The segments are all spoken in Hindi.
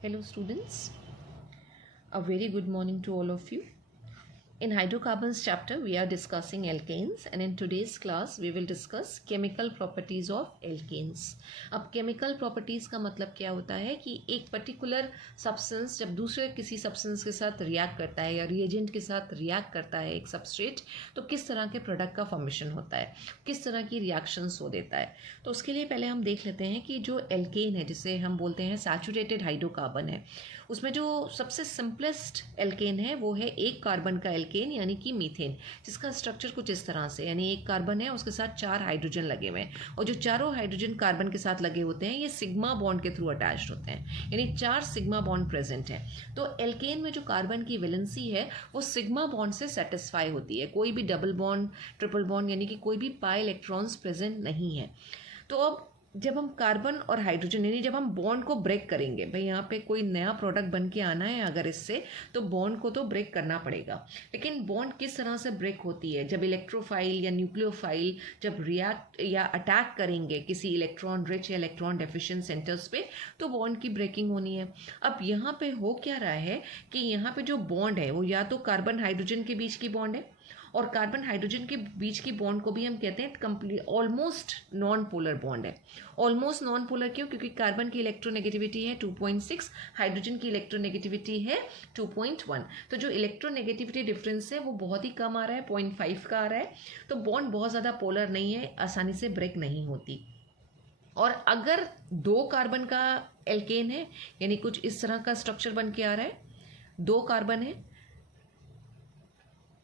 Hello students, a very good morning to all of you. In hydrocarbons chapter we are discussing alkanes and in today's class we will discuss chemical properties of alkanes. अब chemical properties का मतलब क्या होता है कि एक particular substance जब दूसरे किसी substance के साथ react करता है या reagent के साथ react करता है एक substrate तो किस तरह के product का formation होता है, किस तरह की reactions हो देता है. तो उसके लिए पहले हम देख लेते हैं कि जो alkane है जिसे हम बोलते हैं saturated hydrocarbon है उसमें जो सबसे सिंपलेस्ट एल्केन है वो है एक कार्बन का एल्केन यानी कि मीथेन, जिसका स्ट्रक्चर कुछ इस तरह से यानी एक कार्बन है उसके साथ 4 हाइड्रोजन लगे हुए हैं और जो चारों हाइड्रोजन कार्बन के साथ लगे होते हैं ये सिग्मा बॉन्ड के थ्रू अटैच्ड होते हैं यानी 4 सिग्मा बॉन्ड प्रेजेंट है. तो एल्केन में जो कार्बन की वैलेंसी है वो सिग्मा बॉन्ड से सेटिस्फाई होती है, कोई भी डबल बॉन्ड ट्रिपल बॉन्ड यानी कि कोई भी पाई इलेक्ट्रॉन्स प्रेजेंट नहीं है. तो अब जब हम कार्बन और हाइड्रोजन यानी जब हम बॉन्ड को ब्रेक करेंगे, भाई यहाँ पे कोई नया प्रोडक्ट बन के आना है अगर इससे तो बॉन्ड को तो ब्रेक करना पड़ेगा. लेकिन बॉन्ड किस तरह से ब्रेक होती है, जब इलेक्ट्रोफाइल या न्यूक्लियोफाइल जब रिएक्ट या अटैक करेंगे किसी इलेक्ट्रॉन रिच या इलेक्ट्रॉन डेफिशिएंट सेंटर्स पे तो बॉन्ड की ब्रेकिंग होनी है. अब यहाँ पे हो क्या रहा है कि यहाँ पे जो बॉन्ड है वो या तो कार्बन हाइड्रोजन के बीच की बॉन्ड है और कार्बन हाइड्रोजन के बीच की बॉन्ड को भी हम कहते हैं complete almost non polar bond है. ऑलमोस्ट नॉन पोलर क्यों? क्योंकि कार्बन की इलेक्ट्रोनेगेटिविटी है 2.6, हाइड्रोजन की इलेक्ट्रोनेगेटिविटी है 2.1. तो जो इलेक्ट्रोनेगेटिविटी डिफरेंस है वो बहुत ही कम आ रहा है, 0.5 का आ रहा है. तो बॉन्ड बहुत ज़्यादा पोलर नहीं है, आसानी से ब्रेक नहीं होती. और अगर 2 कार्बन का एल्केन है यानी कुछ इस तरह का स्ट्रक्चर बन के आ रहा है, 2 कार्बन है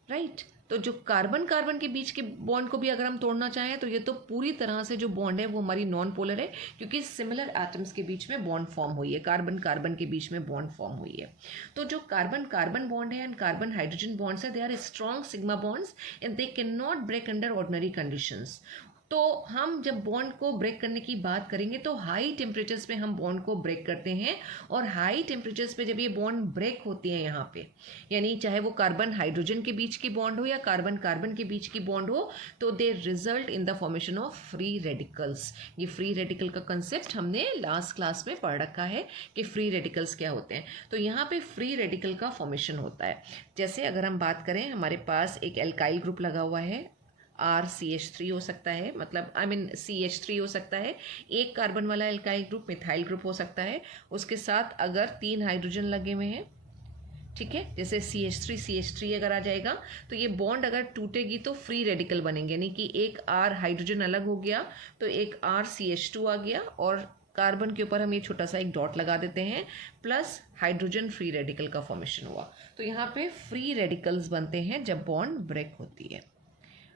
राइट. तो जो कार्बन कार्बन के बीच के बॉन्ड को भी अगर हम तोड़ना चाहें तो ये तो पूरी तरह से जो बॉन्ड है वो हमारी नॉन पोलर है क्योंकि सिमिलर एटम्स के बीच में बॉन्ड फॉर्म हुई है, कार्बन कार्बन के बीच में बॉन्ड फॉर्म हुई है. तो जो कार्बन कार्बन बॉन्ड है एंड कार्बन हाइड्रोजन बॉन्ड्स है they are strong sigma bonds and they can not break under ordinary conditions. तो हम जब बॉन्ड को ब्रेक करने की बात करेंगे तो हाई टेम्परेचर्स पे हम बॉन्ड को ब्रेक करते हैं और हाई टेम्परेचर्स पे जब ये बॉन्ड ब्रेक होती है यहाँ पे यानी चाहे वो कार्बन हाइड्रोजन के बीच की बॉन्ड हो या कार्बन कार्बन के बीच की बॉन्ड हो तो they result in the formation of free radicals. ये फ्री रेडिकल का कंसेप्ट हमने लास्ट क्लास में पढ़ रखा है कि फ्री रेडिकल्स क्या होते हैं. तो यहाँ पे फ्री रेडिकल का फॉर्मेशन होता है. जैसे अगर हम बात करें हमारे पास एक एल्काइल ग्रुप लगा हुआ है RCH3 हो सकता है, मतलब CH3 हो सकता है. एक कार्बन वाला एल्काइल ग्रुप मिथाइल ग्रुप हो सकता है, उसके साथ अगर 3 हाइड्रोजन लगे हुए हैं, ठीक है, जैसे CH3 अगर आ जाएगा तो ये बॉन्ड अगर टूटेगी तो फ्री रेडिकल बनेंगे यानी कि एक R हाइड्रोजन अलग हो गया तो एक RCH2 आ गया और कार्बन के ऊपर हम ये छोटा सा एक डॉट लगा देते हैं प्लस हाइड्रोजन फ्री रेडिकल का फॉर्मेशन हुआ. तो यहाँ पे फ्री रेडिकल्स बनते हैं जब बॉन्ड ब्रेक होती है.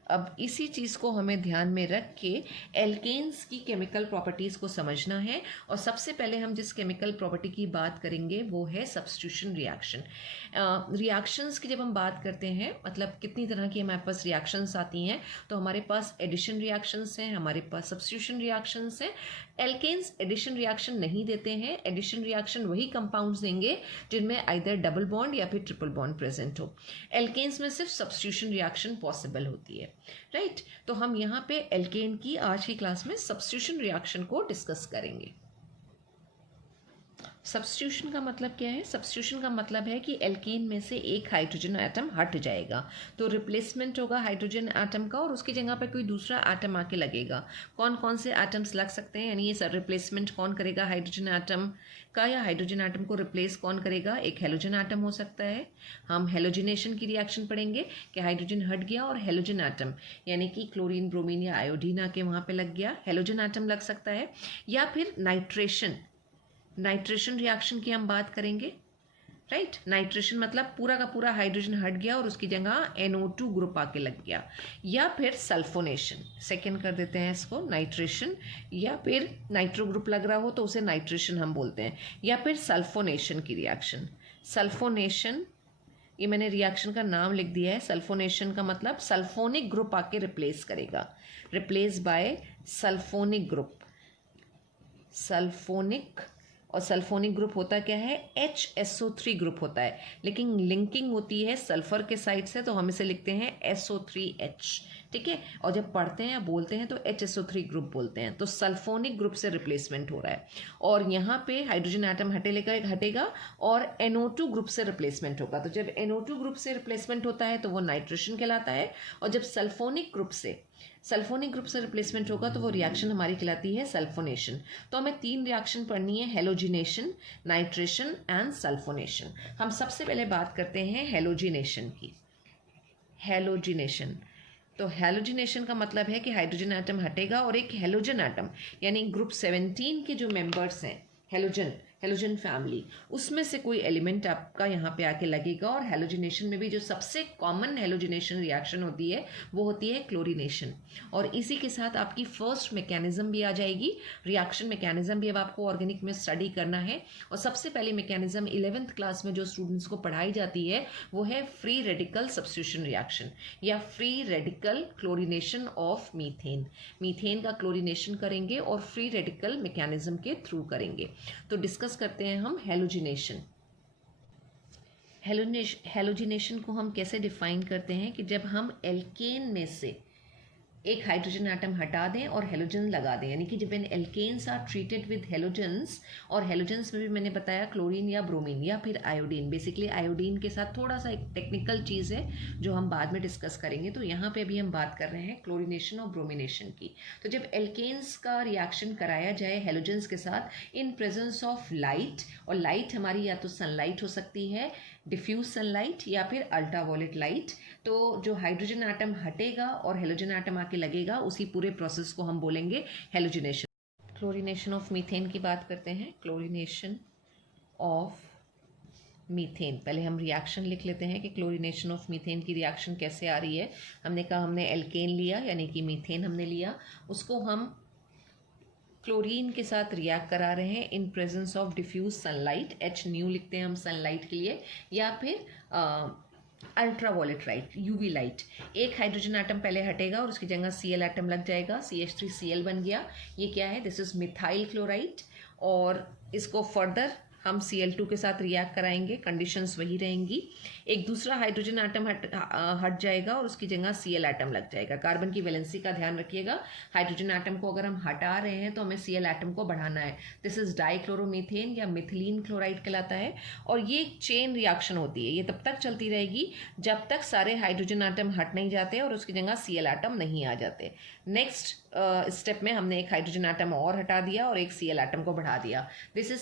अब इसी चीज़ को हमें ध्यान में रख के एल्केन्स की केमिकल प्रॉपर्टीज़ को समझना है और सबसे पहले हम जिस केमिकल प्रॉपर्टी की बात करेंगे वो है सब्स्टिट्यूशन रिएक्शन. रिएक्शंस की जब हम बात करते हैं मतलब कितनी तरह की हमारे पास रिएक्शंस आती हैं तो हमारे पास एडिशन रिएक्शंस हैं, हमारे पास सब्स्टिट्यूशन रिएक्शंस हैं. एल्केन्स एडिशन रिएक्शन नहीं देते हैं. एडिशन रिएक्शन वही कंपाउंड्स देंगे जिनमें आइदर डबल बॉन्ड या फिर ट्रिपल बॉन्ड प्रेजेंट हो. एल्केन्स में सिर्फ सब्स्टिट्यूशन रिएक्शन पॉसिबल होती है राइट. तो हम यहाँ पे एल्केन की आज की क्लास में सब्स्टिट्यूशन रिएक्शन को डिस्कस करेंगे. सब्स्टिट्यूशन का मतलब क्या है? सब्स्टिट्यूशन का मतलब है कि एल्केन में से एक हाइड्रोजन एटम हट जाएगा तो रिप्लेसमेंट होगा हाइड्रोजन एटम का और उसकी जगह पे कोई दूसरा एटम आके लगेगा. कौन कौन से एटम्स लग सकते हैं यानी ये रिप्लेसमेंट कौन करेगा हाइड्रोजन एटम का या हाइड्रोजन एटम को रिप्लेस कौन करेगा? एक हेलोजन एटम हो सकता है. हम हेलोजिनेशन की रिएक्शन पढ़ेंगे कि हाइड्रोजन हट गया और हेलोजन एटम यानी कि क्लोरीन ब्रोमीन या आयोडीन आके वहाँ पे लग गया, हेलोजन एटम लग सकता है. या फिर नाइट्रेशन रिएक्शन की हम बात करेंगे राइट. नाइट्रेशन मतलब पूरा का पूरा हाइड्रोजन हट गया और उसकी जगह NO2 ग्रुप आके लग गया. या फिर सल्फोनेशन, सेकेंड कर देते हैं इसको नाइट्रेशन, या फिर नाइट्रो ग्रुप लग रहा हो तो उसे नाइट्रेशन हम बोलते हैं. या फिर सल्फोनेशन की रिएक्शन. सल्फोनेशन ये मैंने रिएक्शन का नाम लिख दिया है. सल्फोनेशन का मतलब सल्फोनिक ग्रुप आके रिप्लेस करेगा, replace by sulphonic group. Sulphonic और सल्फोनिक ग्रुप होता क्या है? HSO3 ग्रुप होता है लेकिन लिंकिंग होती है सल्फर के साइड से तो हम इसे लिखते हैं SO3H ठीक है। और जब पढ़ते हैं या बोलते हैं तो HSO3 ग्रुप बोलते हैं, तो सल्फोनिक ग्रुप से रिप्लेसमेंट हो रहा है। और यहाँ पे हाइड्रोजन एटम हटेगा और NO2 ग्रुप से रिप्लेसमेंट होगा। तो जब NO2 ग्रुप से रिप्लेसमेंट होता है तो वो नाइट्रेशन कहलाता है, और जब सल्फोनिक ग्रुप से रिप्लेसमेंट होगा तो वो रिएक्शन हमारी कहलाती है सल्फोनेशन। तो हमें 3 रिएक्शन पढ़नी है, हेलोजिनेशन, नाइट्रेशन एंड सल्फोनेशन। हम सबसे पहले बात करते हैं हेलोजिनेशन की। हेलोजिनेशन, तो हेलोजिनेशन का मतलब है कि हाइड्रोजन एटम हटेगा और एक हेलोजन एटम यानी ग्रुप 17 के जो मेंबर्स हैं हेलोजन फैमिली, उसमें से कोई एलिमेंट आपका यहाँ पे आके लगेगा। और हेलोजिनेशन में भी जो सबसे कॉमन हेलोजिनेशन रिएक्शन होती है वो होती है क्लोरीनेशन। और इसी के साथ आपकी फर्स्ट मैकेनिज्म भी आ जाएगी, रिएक्शन मैकेनिज्म भी अब आपको ऑर्गेनिक में स्टडी करना है। और सबसे पहली मैकेनिज्म 11th क्लास में जो स्टूडेंट्स को पढ़ाई जाती है वो है फ्री रेडिकल सब्स्टिट्यूशन रिएक्शन या free radical chlorination of methane. Methane का क्लोरीनेशन करेंगे और फ्री रेडिकल मैकेनिज्म के थ्रू करेंगे। तो डिस्कस करते हैं हम हेलोजिनेशन। हेलोजिनेशन को हम कैसे डिफाइन करते हैं कि जब हम एल्केन में से एक हाइड्रोजन एटम हटा दें और हेलोजन लगा दें, यानी कि जब इन alkanes are treated with halogens, और हेलोजेंस में भी मैंने बताया क्लोरीन या ब्रोमीन या फिर आयोडीन। बेसिकली आयोडीन के साथ थोड़ा सा एक टेक्निकल चीज़ है जो हम बाद में डिस्कस करेंगे। तो यहाँ पे अभी हम बात कर रहे हैं क्लोरीनेशन और ब्रोमिनेशन की। तो जब एल्केन्स का रिएक्शन कराया जाए हेलोजेंस के साथ इन प्रेजेंस ऑफ लाइट, और लाइट हमारी या तो सनलाइट हो सकती है, डिफ्यूज सनलाइट, या फिर अल्ट्रावायलेट लाइट, तो जो हाइड्रोजन एटम हटेगा और हेलोजन एटम आके लगेगा उसी पूरे प्रोसेस को हम बोलेंगे हेलोजिनेशन। क्लोरीनेशन ऑफ मीथेन की बात करते हैं। क्लोरीनेशन ऑफ मीथेन, पहले हम रिएक्शन लिख लेते हैं कि क्लोरीनेशन ऑफ मीथेन की रिएक्शन कैसे आ रही है। हमने कहा हमने एल्केन लिया यानी कि मीथेन हमने लिया, उसको हम क्लोरीन के साथ रिएक्ट करा रहे हैं in presence of diffuse sunlight, H nu लिखते हैं हम सनलाइट के लिए, या फिर अल्ट्रावायलेट लाइट, UV लाइट। एक हाइड्रोजन एटम पहले हटेगा और उसकी जगह Cl एटम लग जाएगा, CH3Cl बन गया। ये क्या है? This is methyl chloride. और इसको फर्दर हम Cl2 के साथ रिएक्ट कराएंगे, कंडीशंस वही रहेंगी। एक दूसरा हाइड्रोजन एटम हट जाएगा और उसकी जगह Cl एटम लग जाएगा। कार्बन की वैलेंसी का ध्यान रखिएगा, हाइड्रोजन एटम को अगर हम हटा रहे हैं तो हमें Cl एटम को बढ़ाना है। दिस इज डाइक्लोरोमीथेन या मिथिलीन क्लोराइड कहलाता है। और ये एक चेन रिएक्शन होती है, ये तब तक चलती रहेगी जब तक सारे हाइड्रोजन एटम हट नहीं जाते और उसकी जगह Cl एटम नहीं आ जाते। नेक्स्ट स्टेप में हमने एक हाइड्रोजन एटम और हटा दिया और एक Cl एटम को बढ़ा दिया। दिस इज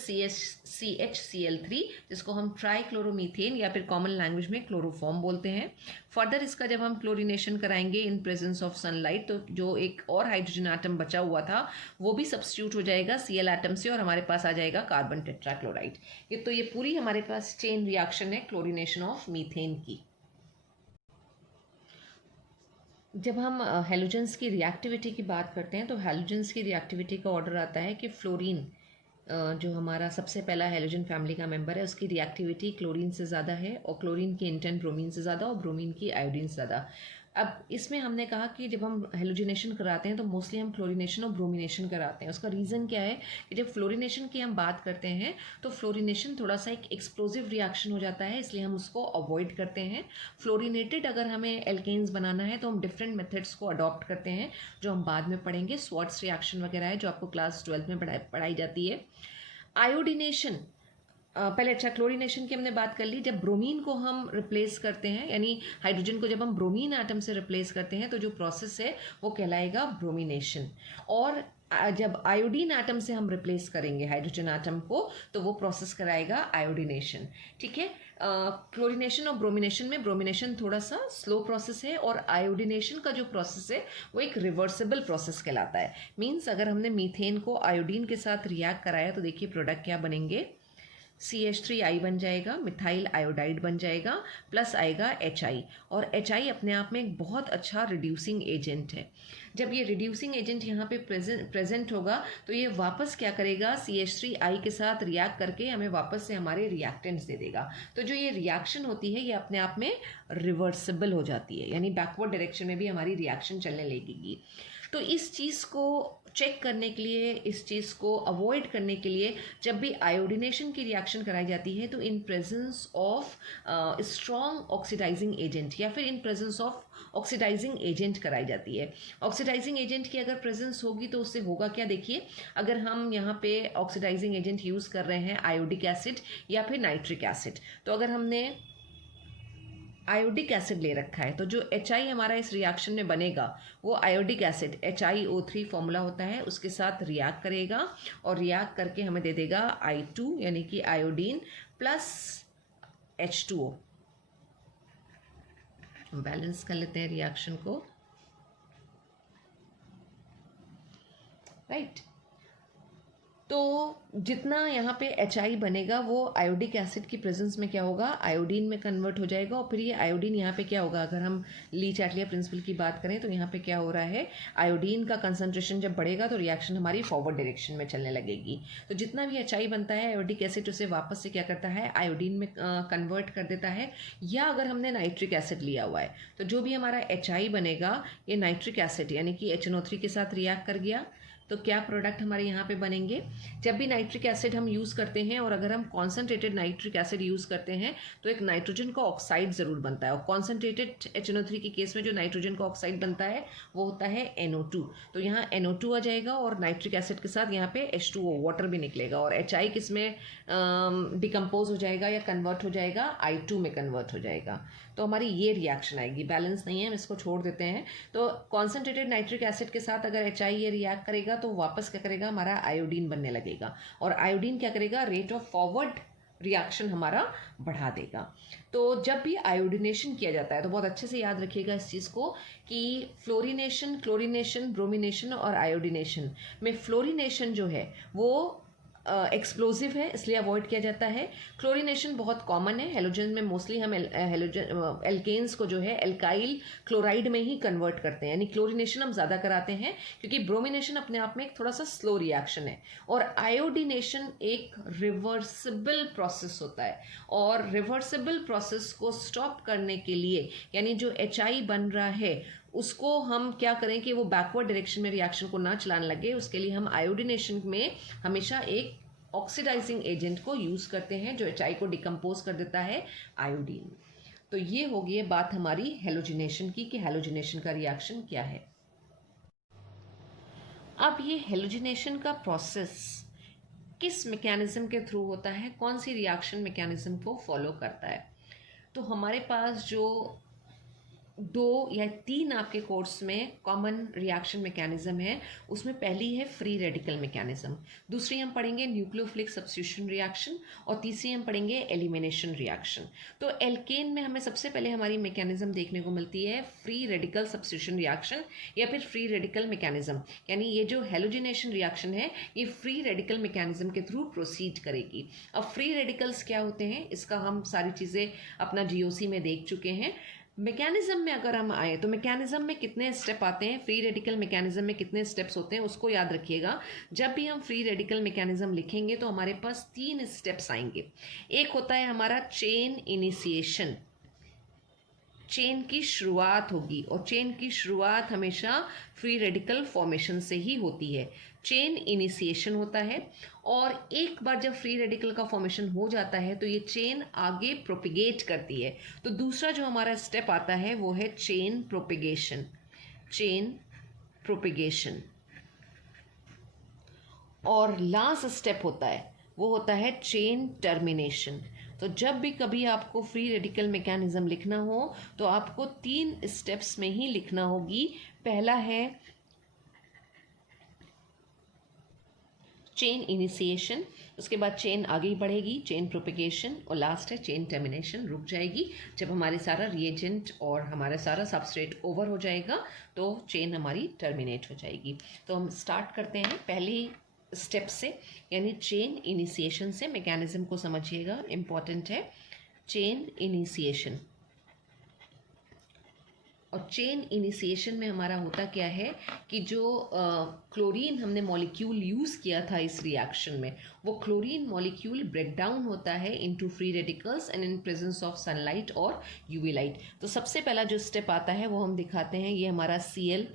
CHCl3, जिसको हम ट्राइक्लोरोमीथेन या फिर कॉमन लैंग्वेज में क्लोरोफॉर्म बोलते हैं। फर्दर इसका जब हम क्लोरीनेशन कराएंगे इन प्रेजेंस ऑफ सनलाइट, तो जो एक और हाइड्रोजन एटम बचा हुआ था वो भी सब्स्टिट्यूट हो जाएगा Cl एटम से और हमारे पास आ जाएगा कार्बन टेट्राक्लोराइड। ये पूरी हमारे पास चेन रिएक्शन है क्लोरीनेशन ऑफ मीथेन की। जब हम हेलोजेंस की रिएक्टिविटी की बात करते हैं तो हेलोजेंस की रिएक्टिविटी का ऑर्डर आता है कि फ्लोरीन जो हमारा सबसे पहला हेलोजन फैमिली का मेंबर है उसकी रिएक्टिविटी क्लोरीन से ज़्यादा है, और क्लोरीन की इंटेंट ब्रोमीन से ज़्यादा, और ब्रोमीन की आयोडीन से ज़्यादा। अब इसमें हमने कहा कि जब हम हेलोजिनेशन कराते हैं तो मोस्टली हम क्लोरीनेशन और ब्रोमिनेशन कराते हैं। उसका रीज़न क्या है कि जब फ्लोरीनेशन की हम बात करते हैं तो फ्लोरीनेशन थोड़ा सा एक एक्सप्लोजिव रिएक्शन हो जाता है, इसलिए हम उसको अवॉइड करते हैं। फ्लोरीनेटेड अगर हमें एल्केन्स बनाना है तो हम डिफरेंट मेथड्स को अडॉप्ट करते हैं जो हम बाद में पढ़ेंगे। स्वाट्स रिएक्शन वगैरह है जो आपको क्लास 12 में पढ़ाई जाती है। आयोडीनेशन पहले क्लोरीनेशन की हमने बात कर ली। जब ब्रोमीन को हम रिप्लेस करते हैं, यानी हाइड्रोजन को जब हम ब्रोमीन एटम से रिप्लेस करते हैं तो जो प्रोसेस है वो कहलाएगा ब्रोमिनेशन। और जब आयोडीन एटम से हम रिप्लेस करेंगे हाइड्रोजन एटम को तो वो प्रोसेस कराएगा आयोडीनेशन। ठीक है, क्लोरीनेशन और ब्रोमिनेशन में ब्रोमिनेशन थोड़ा सा स्लो प्रोसेस है और आयोडीनेशन का जो प्रोसेस है वो एक रिवर्सिबल प्रोसेस कहलाता है। मीन्स अगर हमने मीथेन को आयोडीन के साथ रिएक्ट कराया तो देखिए प्रोडक्ट क्या बनेंगे, CH3I बन जाएगा, मिथाइल आयोडाइड बन जाएगा, प्लस आएगा HI। और HI अपने आप में एक बहुत अच्छा रिड्यूसिंग एजेंट है। जब ये रिड्यूसिंग एजेंट यहाँ पे प्रेजेंट होगा तो ये वापस क्या करेगा, CH3I के साथ रिएक्ट करके हमें वापस से हमारे रिएक्टेंट्स दे देगा। तो जो ये रिएक्शन होती है ये अपने आप में रिवर्सिबल हो जाती है, यानी बैकवर्ड डायरेक्शन में भी हमारी रिएक्शन चलने लगेगी। तो इस चीज़ को चेक करने के लिए, इस चीज़ को अवॉइड करने के लिए जब भी आयोडीनेशन की रिएक्शन कराई जाती है तो in presence of strong oxidising agent या फिर in presence of oxidising agent कराई जाती है। ऑक्सीडाइजिंग एजेंट की अगर प्रेजेंस होगी तो उससे होगा क्या, देखिए अगर हम यहाँ पे ऑक्सीडाइजिंग एजेंट यूज़ कर रहे हैं आयोडिक एसिड या फिर नाइट्रिक एसिड, तो अगर हमने आयोडिक एसिड ले रखा है तो जो HI हमारा इस रिएक्शन में बनेगा वो आयोडिक एसिड HiO3 फॉर्मूला होता है उसके साथ रिएक्ट करेगा और रिएक्ट करके हमें दे देगा I2 यानी कि आयोडीन प्लस H2O। बैलेंस कर लेते हैं रिएक्शन को, राइट। तो जितना यहाँ पे HI बनेगा वो आयोडिक एसिड की प्रेजेंस में क्या होगा, आयोडीन में कन्वर्ट हो जाएगा और फिर ये आयोडीन यहाँ पे क्या होगा, अगर हम ली चैटलिया प्रिंसिपल की बात करें तो यहाँ पे क्या हो रहा है, आयोडीन का कंसंट्रेशन जब बढ़ेगा तो रिएक्शन हमारी फॉरवर्ड डायरेक्शन में चलने लगेगी। तो जितना भी HI बनता है आयोडिक एसिड उसे वापस से क्या करता है, आयोडीन में कन्वर्ट कर देता है। या अगर हमने नाइट्रिक एसिड लिया हुआ है तो जो भी हमारा HI बनेगा ये नाइट्रिक एसिड यानी कि HNO3 के साथ रिएक्ट कर गया तो क्या प्रोडक्ट हमारे यहाँ पे बनेंगे। जब भी नाइट्रिक एसिड हम यूज़ करते हैं और अगर हम कॉन्सेंट्रेटेड नाइट्रिक एसिड यूज़ करते हैं तो एक नाइट्रोजन का ऑक्साइड ज़रूर बनता है और कॉन्सेंट्रेटेड HNO3 के केस में जो नाइट्रोजन का ऑक्साइड बनता है वो होता है NO2। तो यहाँ NO2 आ जाएगा और नाइट्रिक एसिड के साथ यहाँ पे H2O वाटर भी निकलेगा और HI किस में डिकम्पोज हो जाएगा या कन्वर्ट हो जाएगा, I2 में कन्वर्ट हो जाएगा। तो हमारी ये रिएक्शन आएगी, बैलेंस नहीं है हम इसको छोड़ देते हैं। तो कॉन्सेंट्रेटेड नाइट्रिक एसिड के साथ अगर HI ये रिएक्ट करेगा तो वापस क्या करेगा, हमारा आयोडीन बनने लगेगा और आयोडीन क्या करेगा, रेट ऑफ फॉरवर्ड रिएक्शन हमारा बढ़ा देगा। तो जब भी आयोडिनेशन किया जाता है तो बहुत अच्छे से याद रखिएगा इस चीज़ को कि फ्लोरिनेशन, क्लोरिनेशन, ब्रोमिनेशन और आयोडिनेशन में फ्लोरिनेशन जो है वो एक्सप्लोजिव है इसलिए अवॉइड किया जाता है। क्लोरिनेशन बहुत कॉमन है, हेलोजन में मोस्टली हम एल्केन्स को जो है एल्काइल क्लोराइड में ही कन्वर्ट करते हैं, यानी क्लोरिनेशन हम ज़्यादा कराते हैं क्योंकि ब्रोमिनेशन अपने आप में एक थोड़ा सा स्लो रिएक्शन है और आयोडिनेशन एक रिवर्सिबल प्रोसेस होता है और रिवर्सिबल प्रोसेस को स्टॉप करने के लिए यानी जो HI बन रहा है उसको हम क्या करें कि वो बैकवर्ड डायरेक्शन में रिएक्शन को ना चलाने लगे, उसके लिए हम आयोडिनेशन में हमेशा एक ऑक्सीडाइजिंग एजेंट को यूज़ करते हैं जो HI को डिकम्पोज कर देता है आयोडीन। तो ये हो गई बात हमारी हेलोजिनेशन की कि हेलोजिनेशन का रिएक्शन क्या है। अब ये हेलोजिनेशन का प्रोसेस किस मैकेनिज्म के थ्रू होता है, कौन सी रिएक्शन मैकेनिज्म को फॉलो करता है। तो हमारे पास जो 2 या 3 आपके कोर्स में कॉमन रिएक्शन मैकेनिज्म है उसमें पहली है फ्री रेडिकल मैकेनिज्म, दूसरी हम पढ़ेंगे न्यूक्लियोफिलिक सब्स्टिट्यूशन रिएक्शन और तीसरी हम पढ़ेंगे एलिमिनेशन रिएक्शन। तो एल्केन में हमें सबसे पहले हमारी मैकेनिज्म देखने को मिलती है फ्री रेडिकल सब्स्टिट्यूशन रिएक्शन या फिर फ्री रेडिकल मैकेनिज्म, यानी ये जो हेलोजिनेशन रिएक्शन है ये फ्री रेडिकल मैकेनिज्म के थ्रू प्रोसीड करेगी। अब फ्री रेडिकल्स क्या होते हैं इसका हम सारी चीज़ें अपना GOC में देख चुके हैं। मैकेनिज्म में अगर हम आए तो मैकेनिज्म में कितने स्टेप आते हैं, फ्री रेडिकल मैकेनिज्म में कितने स्टेप्स होते हैं उसको याद रखिएगा। जब भी हम फ्री रेडिकल मैकेनिज्म लिखेंगे तो हमारे पास 3 स्टेप्स आएंगे। एक होता है हमारा चेन इनिशिएशन, चेन की शुरुआत होगी और चेन की शुरुआत हमेशा फ्री रेडिकल फॉर्मेशन से ही होती है। चेन इनिशिएशन होता है और एक बार जब फ्री रेडिकल का फॉर्मेशन हो जाता है तो ये चेन आगे प्रोपिगेट करती है। तो दूसरा जो हमारा स्टेप आता है वो है चेन प्रोपिगेशन, चेन प्रोपिगेशन। और लास्ट स्टेप होता है वो होता है चेन टर्मिनेशन। तो जब भी कभी आपको फ्री रेडिकल मैकेनिज्म लिखना हो तो आपको 3 स्टेप्स में ही लिखना होगी। पहला है चेन इनिशिएशन, उसके बाद चेन आगे बढ़ेगी चेन प्रोपिगेशन और लास्ट है चेन टर्मिनेशन, रुक जाएगी जब हमारे सारा रिएजेंट और हमारा सारा सबस्ट्रेट ओवर हो जाएगा तो चेन हमारी टर्मिनेट हो जाएगी। तो हम स्टार्ट करते हैं पहली स्टेप से यानी चेन इनिशिएशन से। मैकेनिज्म को समझिएगा, इम्पॉर्टेंट है चेन इनिशिएशन। और चेन इनिशिएशन में हमारा होता क्या है कि जो क्लोरीन हमने मॉलिक्यूल यूज़ किया था इस रिएक्शन में वो क्लोरीन मॉलिक्यूल ब्रेक डाउन होता है into free radicals and in presence of sunlight और UV लाइट। तो सबसे पहला जो स्टेप आता है वो हम दिखाते हैं, ये हमारा Cl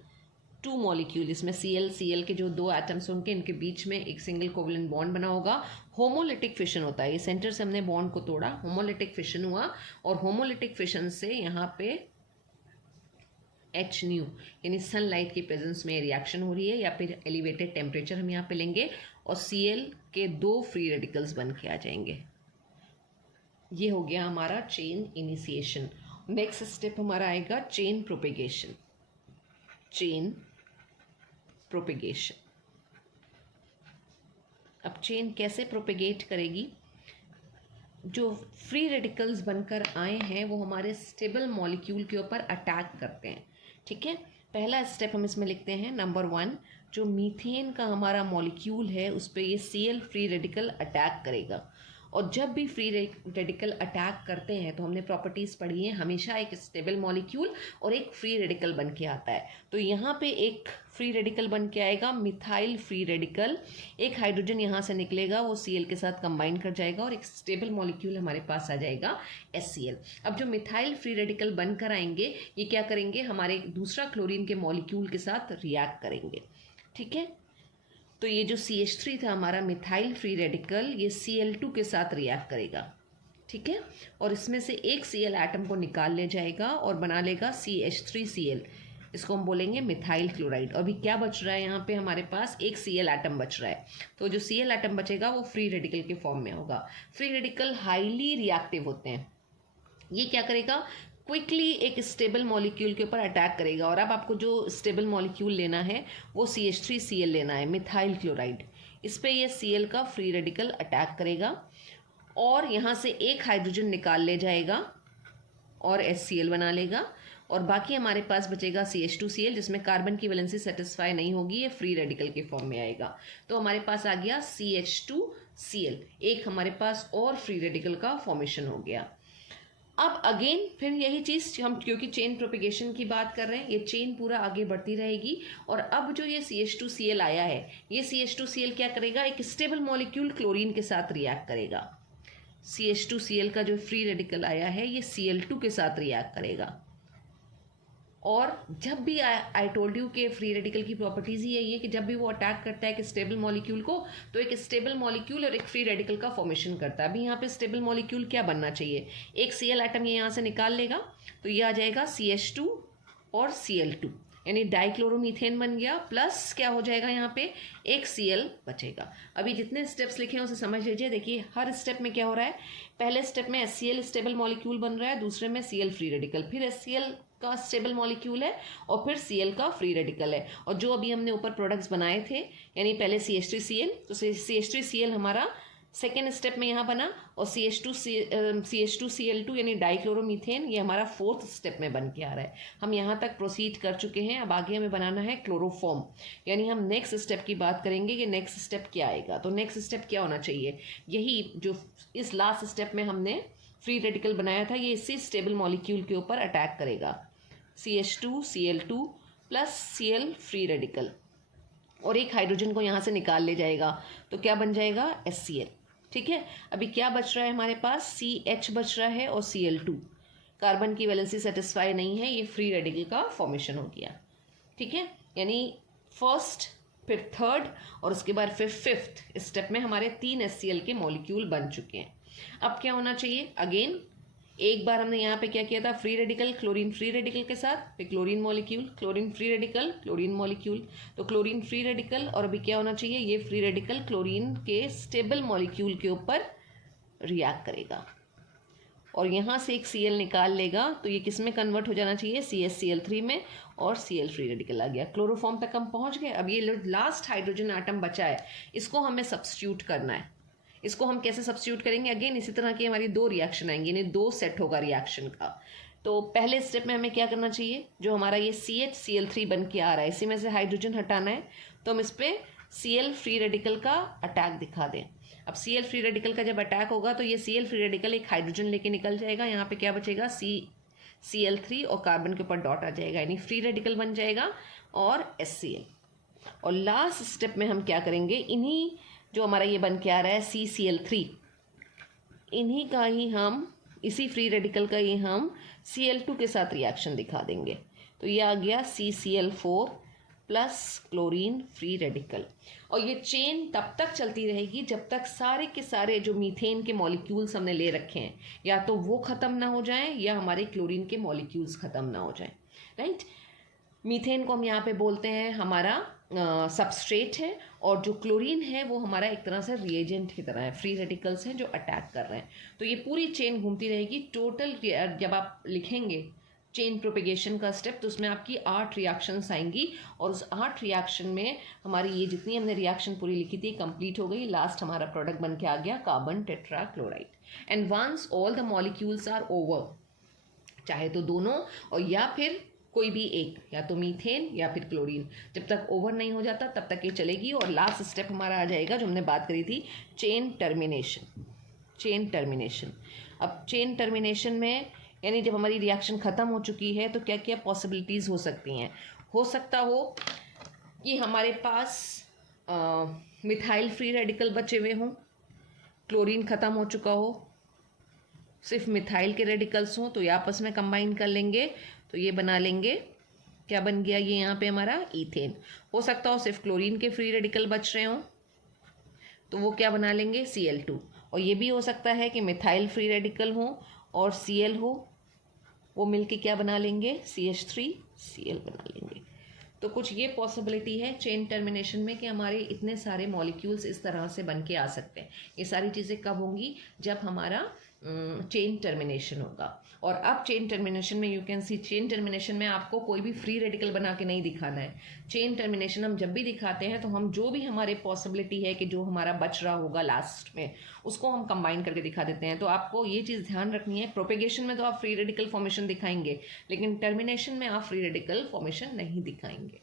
2 मॉलिक्यूल, इसमें Cl के जो 2 एटम्स होंगे इनके बीच में एक सिंगल कोवलेंट बॉन्ड बना होगा। होमोलिटिक फिशन होता है, ये सेंटर से हमने बॉन्ड को तोड़ा, होमोलिटिक फिशन हुआ और होमोलिटिक फिशन से यहाँ पे H न्यू यानी सनलाइट की प्रेजेंस में रिएक्शन हो रही है या फिर एलिवेटेड टेम्परेचर हम यहाँ पे लेंगे और Cl के 2 फ्री रेडिकल्स बन के आ जाएंगे। ये हो गया हमारा चेन इनिशिएशन। नेक्स्ट स्टेप हमारा आएगा चेन प्रोपेगेशन। चेन प्रोपेगेशन, अब चेन कैसे प्रोपेगेट करेगी? जो फ्री रेडिकल्स बनकर आए हैं वो हमारे स्टेबल मॉलिक्यूल के ऊपर अटैक करते हैं। ठीक है, पहला स्टेप हम इसमें लिखते हैं नंबर 1, जो मीथेन का हमारा मॉलिक्यूल है उस पर ये Cl फ्री रेडिकल अटैक करेगा। और जब भी फ्री रेडिकल अटैक करते हैं तो हमने प्रॉपर्टीज़ पढ़ी है, हमेशा एक स्टेबल मॉलिक्यूल और एक फ्री रेडिकल बन के आता है। तो यहाँ पे एक फ्री रेडिकल बन के आएगा मिथाइल फ्री रेडिकल, एक हाइड्रोजन यहाँ से निकलेगा वो Cl के साथ कंबाइन कर जाएगा और एक स्टेबल मॉलिक्यूल हमारे पास आ जाएगा HCl। अब जो मिथाइल फ्री रेडिकल बनकर आएंगे ये क्या करेंगे, हमारे दूसरा क्लोरीन के मॉलिक्यूल के साथ रिएक्ट करेंगे। ठीक है, तो ये जो CH3 था हमारा मिथाइल फ्री रेडिकल, ये Cl2 के साथ रिएक्ट करेगा। ठीक है, और इसमें से एक Cl एटम को निकाल ले जाएगा और बना लेगा CH3Cl, इसको हम बोलेंगे मिथाइल क्लोराइड। और अभी क्या बच रहा है, यहाँ पे हमारे पास एक Cl एटम बच रहा है। तो जो Cl एटम बचेगा वो फ्री रेडिकल के फॉर्म में होगा। फ्री रेडिकल हाईली रिएक्टिव होते हैं, ये क्या करेगा, क्विकली एक स्टेबल मॉलिक्यूल के ऊपर अटैक करेगा। और अब आपको जो स्टेबल मॉलिक्यूल लेना है वो CH3Cl लेना है, मिथाइल क्लोराइड। इस पे ये Cl का फ्री रेडिकल अटैक करेगा और यहाँ से एक हाइड्रोजन निकाल ले जाएगा और HCl बना लेगा। और बाकी हमारे पास बचेगा CH2Cl, जिसमें कार्बन की वैलेंसी सेटिस्फाई नहीं होगी, ये फ्री रेडिकल के फॉर्म में आएगा। तो हमारे पास आ गया CH2Cl, एक हमारे पास और फ्री रेडिकल का फॉर्मेशन हो गया। अब अगेन फिर यही चीज़ हम, क्योंकि चेन प्रोपेगेशन की बात कर रहे हैं, ये चेन पूरा आगे बढ़ती रहेगी। और अब जो ये CH2Cl आया है, ये CH2Cl क्या करेगा, एक स्टेबल मॉलिक्यूल क्लोरीन के साथ रिएक्ट करेगा। CH2Cl का जो फ्री रेडिकल आया है ये Cl2 के साथ रिएक्ट करेगा। और जब भी आई टोल्ड यू कि फ्री रेडिकल की प्रॉपर्टीज़ ही यही है कि जब भी वो अटैक करता है एक स्टेबल मॉलिक्यूल को, तो एक स्टेबल मॉलिक्यूल और एक फ्री रेडिकल का फॉर्मेशन करता है। अभी यहाँ पे स्टेबल मॉलिक्यूल क्या बनना चाहिए, एक Cl एटम ये यहाँ से निकाल लेगा तो ये आ जाएगा CH2 और Cl2, यानी डाइक्लोरोमीथेन बन गया। प्लस क्या हो जाएगा, यहाँ पे एक Cl बचेगा। अभी जितने स्टेप्स लिखे हैं उसे समझ लीजिए। देखिए हर स्टेप में क्या हो रहा है, पहले स्टेप में HCl स्टेबल मॉलिक्यूल बन रहा है, दूसरे में Cl फ्री रेडिकल, फिर HCl का स्टेबल मॉलिक्यूल है और फिर Cl का फ्री रेडिकल है। और जो अभी हमने ऊपर प्रोडक्ट्स बनाए थे, यानी पहले CH3Cl, तो CH3Cl हमारा सेकेंड स्टेप में यहाँ बना और CH2Cl2 यानी डाइक्लोरोमीथेन ये हमारा फोर्थ स्टेप में बन के आ रहा है। हम यहाँ तक प्रोसीड कर चुके हैं, अब आगे हमें बनाना है क्लोरोफॉर्म, यानी हम नेक्स्ट स्टेप की बात करेंगे कि नेक्स्ट स्टेप क्या आएगा। तो नेक्स्ट स्टेप क्या होना चाहिए, यही जो इस लास्ट स्टेप में हमने फ्री रेडिकल बनाया था, ये इसी स्टेबल मॉलिक्यूल के ऊपर अटैक करेगा। CH2Cl2 plus Cl free radical और एक हाइड्रोजन को यहाँ से निकाल ले जाएगा, तो क्या बन जाएगा, HCl। ठीक है, अभी क्या बच रहा है हमारे पास, CH बच रहा है और Cl2, कार्बन की वैलेंसी सेटिस्फाई नहीं है, ये फ्री रेडिकल का फॉर्मेशन हो गया। ठीक है, यानी फर्स्ट फिर थर्ड और उसके बाद फिर फिफ्थ स्टेप में हमारे 3 HCl के मॉलिक्यूल बन चुके हैं। अब क्या होना चाहिए, अगेन एक बार हमने यहाँ पे क्या किया था, free radical chlorine free radical के साथ, फिर chlorine molecule, chlorine free radical, chlorine molecule, तो क्लोरीन फ्री रेडिकल। और अभी क्या होना चाहिए, ये फ्री रेडिकल क्लोरीन के स्टेबल मॉलिक्यूल के ऊपर रिएक्ट करेगा और यहाँ से एक Cl निकाल लेगा, तो ये किस में कन्वर्ट हो जाना चाहिए, CHCl3 में, और Cl फ्री रेडिकल आ गया। क्लोरोफॉर्म तक हम पहुँच गए। अब ये लास्ट हाइड्रोजन आटम बचा है, इसको हमें सब्स्टिट्यूट करना है। इसको हम कैसे सब्स्टिट्यूट करेंगे, अगेन इसी तरह की हमारी 2 रिएक्शन आएंगी, यानी 2 सेट होगा रिएक्शन का। तो पहले स्टेप में हमें क्या करना चाहिए, जो हमारा ये CHCl3 बन के आ रहा है, इसी में से हाइड्रोजन हटाना है, तो हम इस पर Cl फ्री रेडिकल का अटैक दिखा दें। अब Cl फ्री रेडिकल का जब अटैक होगा तो ये Cl फ्री रेडिकल एक हाइड्रोजन लेके निकल जाएगा, यहाँ पे क्या बचेगा, Cl3 और कार्बन के ऊपर डॉट आ जाएगा, यानी फ्री रेडिकल बन जाएगा और HCl। और लास्ट स्टेप में हम क्या करेंगे, इन्हीं जो हमारा ये बन के आ रहा है CCl3, इन्हीं का ही हम, इसी फ्री रेडिकल का ही हम Cl2 के साथ रिएक्शन दिखा देंगे। तो ये आ गया CCl4 plus chlorine free radical. और ये चेन तब तक चलती रहेगी जब तक सारे के सारे जो मीथेन के मॉलिक्यूल्स हमने ले रखे हैं या तो वो ख़त्म ना हो जाएं या हमारे क्लोरीन के मॉलिक्यूल्स ख़त्म ना हो जाएं, राइट। मीथेन को हम यहाँ पे बोलते हैं हमारा सबस्ट्रेट है, और जो क्लोरीन है वो हमारा एक तरह से रिएजेंट की तरह है, फ्री रेडिकल्स हैं जो अटैक कर रहे हैं। तो ये पूरी चेन घूमती रहेगी। टोटल जब आप लिखेंगे चेन प्रोपेगेशन का स्टेप तो उसमें आपकी 8 रिएक्शंस आएंगी, और उस 8 रिएक्शन में हमारी ये जितनी हमने रिएक्शन पूरी लिखी थी कंप्लीट हो गई। लास्ट हमारा प्रोडक्ट बन के आ गया carbon tetrachloride. And once all the molecules are over, चाहे तो दोनों और या फिर कोई भी एक, या तो मीथेन या फिर क्लोरीन, जब तक ओवर नहीं हो जाता तब तक ये चलेगी। और लास्ट स्टेप हमारा आ जाएगा जो हमने बात करी थी, चेन टर्मिनेशन। चेन टर्मिनेशन, अब चेन टर्मिनेशन में यानी जब हमारी रिएक्शन ख़त्म हो चुकी है तो क्या क्या पॉसिबिलिटीज़ हो सकती हैं। हो सकता हो कि हमारे पास मिथाइल फ्री रेडिकल बचे हुए हों, क्लोरीन ख़त्म हो चुका हो, सिर्फ मिथाइल के रेडिकल्स हों, तो ये आपस में कंबाइन कर लेंगे तो ये बना लेंगे, क्या बन गया ये यहाँ पे हमारा ईथेन। हो सकता हो सिर्फ क्लोरीन के फ्री रेडिकल बच रहे हों तो वो क्या बना लेंगे, Cl2। और ये भी हो सकता है कि मिथाइल फ्री रेडिकल हो और Cl हो, वो मिलके क्या बना लेंगे, CH3Cl बना लेंगे। तो कुछ ये पॉसिबिलिटी है चेन टर्मिनेशन में कि हमारे इतने सारे मॉलिक्यूल्स इस तरह से बन के आ सकते हैं। ये सारी चीज़ें कब होंगी, जब हमारा चेन टर्मिनेशन होगा। और अब चेन टर्मिनेशन में you can see, chain termination में आपको कोई भी फ्री रेडिकल बना के नहीं दिखाना है। चेन टर्मिनेशन हम जब भी दिखाते हैं तो हम जो भी हमारे पॉसिबिलिटी है कि जो हमारा बच रहा होगा लास्ट में उसको हम कंबाइन करके दिखा देते हैं। तो आपको ये चीज़ ध्यान रखनी है, प्रोपेगेशन में तो आप फ्री रेडिकल फॉर्मेशन दिखाएंगे लेकिन टर्मिनेशन में आप फ्री रेडिकल फॉर्मेशन नहीं दिखाएंगे।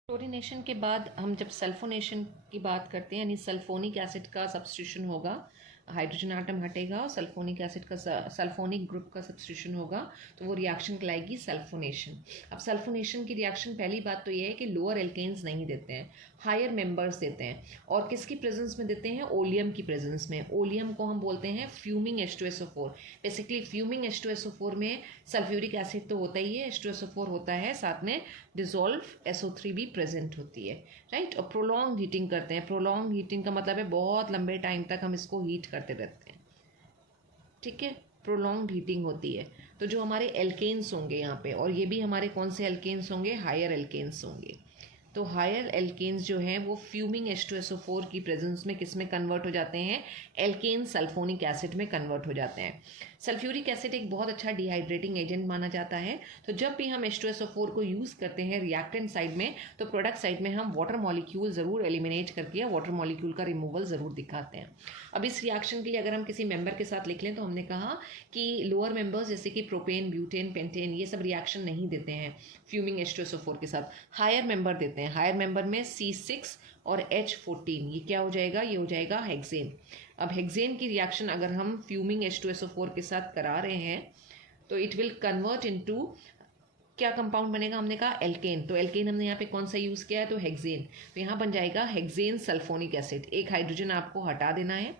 क्लोरीनेशन के बाद हम जब सल्फोनेशन की बात करते हैं, यानी सल्फोनिक एसिड का सब्स्टिट्यूशन होगा, हाइड्रोजन आटम हटेगा और सल्फोनिक एसिड का सल्फोनिक ग्रुप का सब्स्टिट्यूशन होगा, तो वो रिएक्शन कहलाएगी सल्फोनेशन। अब सल्फोनेशन की रिएक्शन पहली बात तो ये है कि लोअर एल्केन्स नहीं देते हैं, हायर मेंबर्स देते हैं। और किसकी प्रेजेंस में देते हैं, ओलियम की प्रेजेंस में। ओलियम को हम बोलते हैं fuming H2SO4। Basically fuming H2SO4 में सल्फ्यूरिक एसिड तो होता ही है, H2SO4 होता है, साथ में डिजोल्व SO3 भी प्रेजेंट होती है, राइट। और प्रोलॉन्ग हीटिंग करते हैं। प्रोलॉन्ग हीटिंग का मतलब है बहुत लंबे टाइम तक हम इसको हीट करते रहते हैं, ठीक है, प्रोलॉन्ग हीटिंग होती है। तो जो हमारे एल्केन्स होंगे यहाँ पे, और ये भी हमारे कौन से एल्केन्स होंगे, हायर एल्केन्स होंगे। तो हायर एल्केन्स जो हैं वो फ्यूमिंग H2SO4 की प्रेजेंस में किस में कन्वर्ट हो जाते हैं, एल्केन सल्फोनिक एसिड में कन्वर्ट हो जाते हैं। सल्फ्यूरिक एसिड एक बहुत अच्छा डिहाइड्रेटिंग एजेंट माना जाता है। तो जब भी हम H2SO4 को यूज़ करते हैं रिएक्टेंट साइड में, तो प्रोडक्ट साइड में हम वाटर मॉलिक्यूल ज़रूर एलिमिनेट करके या वाटर मॉलिक्यूल का रिमूवल ज़रूर दिखाते हैं। अब इस रिएक्शन के लिए अगर हम किसी मेंबर के साथ लिख लें तो हमने कहा कि लोअर मेंबर्स जैसे कि प्रोपेन, ब्यूटेन, पेंटेन, ये सब रिएक्शन नहीं देते हैं फ्यूमिंग H2SO4 के साथ। हायर मेंबर देते हैं। हायर मेंबर में C6 और H14, ये क्या हो जाएगा, ये हो जाएगा हेक्सेन। अब हेक्सेन की रिएक्शन अगर हम फ्यूमिंग H2SO4 के साथ करा रहे हैं तो इट विल कन्वर्ट इनटू क्या कंपाउंड बनेगा, हमने कहा एल्केन। तो एल्केन हमने यहाँ पे कौन सा यूज़ किया है, तो हेक्सेन। तो यहाँ बन जाएगा हेक्सेन सल्फोनिक एसिड। एक हाइड्रोजन आपको हटा देना है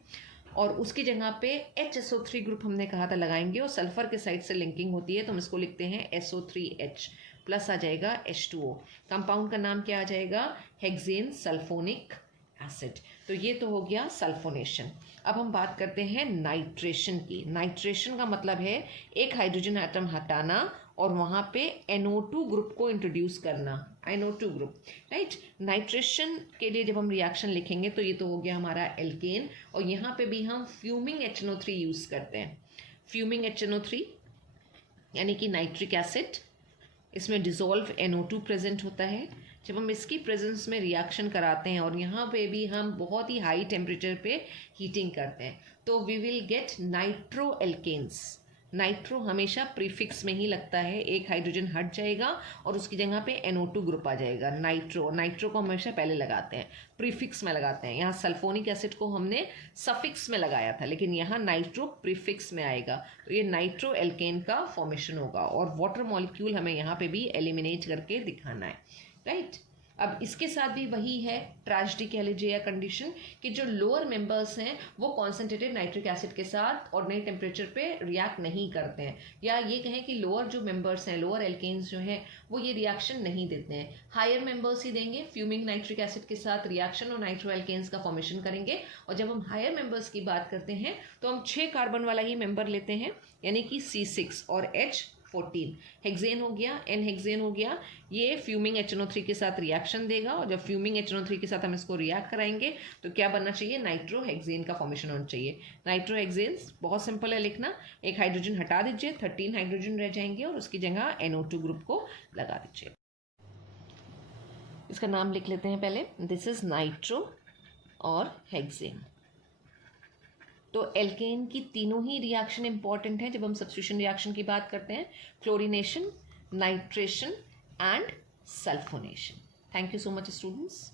और उसकी जगह पे HSO3 ग्रुप हमने कहा था लगाएंगे, और सल्फर के साइड से लिंकिंग होती है तो हम इसको लिखते हैं SO3H प्लस आ जाएगा H2O। कंपाउंड का नाम क्या आ जाएगा, हेक्सेन सल्फोनिक एसिड। तो ये तो हो गया सल्फोनेशन। अब हम बात करते हैं नाइट्रेशन की। नाइट्रेशन का मतलब है एक हाइड्रोजन एटम हटाना और वहाँ पे NO2 ग्रुप को इंट्रोड्यूस करना, NO2 ग्रुप, राइट। नाइट्रेशन के लिए जब हम रिएक्शन लिखेंगे तो ये तो हो गया हमारा एल्केन, और यहाँ पे भी हम फ्यूमिंग HNO3 यूज़ करते हैं। फ्यूमिंग HNO3 यानी कि नाइट्रिक एसिड, इसमें डिसॉल्व NO2 प्रेजेंट होता है। जब हम इसकी प्रेजेंस में रिएक्शन कराते हैं और यहाँ पे भी हम बहुत ही हाई टेम्परेचर पे हीटिंग करते हैं तो we will get nitro alkanes. Nitro हमेशा प्रीफिक्स में ही लगता है, एक हाइड्रोजन हट जाएगा और उसकी जगह पे NO2 ग्रुप आ जाएगा, नाइट्रो। नाइट्रो को हमेशा पहले लगाते हैं, प्रीफिक्स में लगाते हैं। यहाँ सल्फोनिक एसिड को हमने सफिक्स में लगाया था, लेकिन यहाँ नाइट्रो प्रीफिक्स में आएगा, तो ये नाइट्रो एल्केन का फॉर्मेशन होगा। और वाटर मॉलिक्यूल हमें यहाँ पे भी एलिमिनेट करके दिखाना है, राइट। अब इसके साथ भी वही है, ट्रेजेडी कह लीजिए या कंडीशन, कि जो लोअर मेंबर्स हैं वो कॉन्सेंट्रेटेड नाइट्रिक एसिड के साथ ऑर्डिनरी टेम्परेचर पे रिएक्ट नहीं करते हैं, या ये कहें कि लोअर जो मेंबर्स हैं, लोअर एल्केन्स जो हैं, वो ये रिएक्शन नहीं देते हैं। हायर मेंबर्स ही देंगे, फ्यूमिंग नाइट्रिक एसिड के साथ रिएक्शन और नाइट्रो एल्केन्स का फॉर्मेशन करेंगे। और जब हम हायर मेंबर्स की बात करते हैं तो हम 6 कार्बन वाला ही मेंबर लेते हैं, यानी कि C6 और H14। हेक्सेन हो गया, N हेक्सेन हो गया, ये फ्यूमिंग HNO3 के साथ रिएक्शन देगा, और जब फ्यूमिंग HNO3 के साथ हम इसको रिएक्ट कराएंगे तो क्या बनना चाहिए, नाइट्रो हेक्सेन का फॉर्मेशन होना चाहिए। नाइट्रो हेक्सेन्स बहुत सिंपल है लिखना, एक हाइड्रोजन हटा दीजिए, 13 हाइड्रोजन रह जाएंगे और उसकी जगह NO2 ग्रुप को लगा दीजिए। इसका नाम लिख लेते हैं पहले, दिस इज नाइट्रो और हेक्सेन। तो एल्केन की तीनों ही रिएक्शन इंपॉर्टेंट है जब हम सब्स्टिट्यूशन रिएक्शन की बात करते हैं, chlorination, nitration and sulphonation. Thank you so much students.